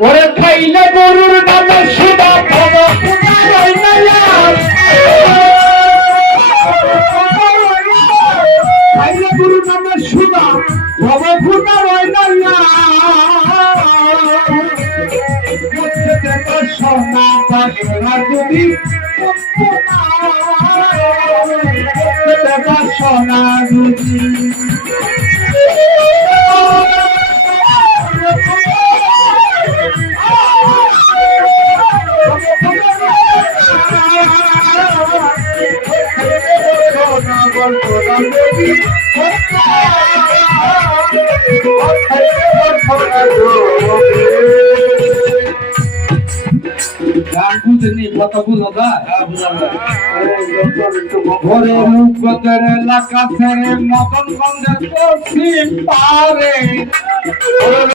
ওরে খাইলে গরুর নামে সুদা ভব খাইলে গরুর নামে সুদা ভব ফুটা রয় না সোনা বাসনা যদি সোনা যদি গান বুঝেনি কথা বুঝা যায় ঘরে মুখের এলাকা ছেড়ে মদনগঞ্জের পশ্চিম পারে